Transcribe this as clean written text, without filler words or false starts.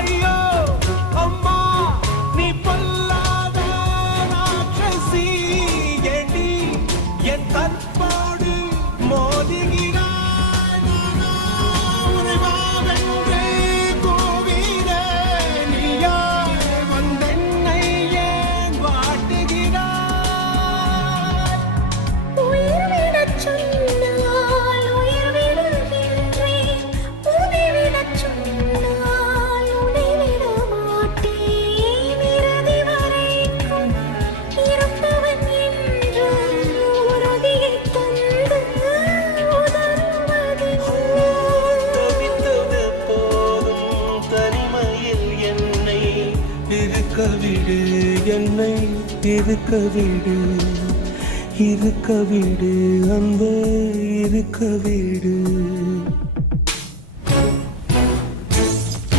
ஐயோ அம்மா நீ பொல்லாத ராட்சசி ஏண்டி என் கற்போடு மோதுகிறாய் உறைவாவென்று கூவினே நீயாய் வந்தென்னை ஏன் வாட்டுகிறாய் உயிர் விடச் சொன்னால் உயிர் விடுகின்றேன் உன்னை விடச் சொன்னால் உன்னை விட மாட்டேன் இறுதி வரைக்கும் இருப்பவன் என்று உறுதியைத் தந்து உதறுவதில்லை. தவித்தது போதும் தனிமையில் என்னை இருக்க விடு என்னை இருக்க விடு இருக்க விடு அன்பே இருக்க விடு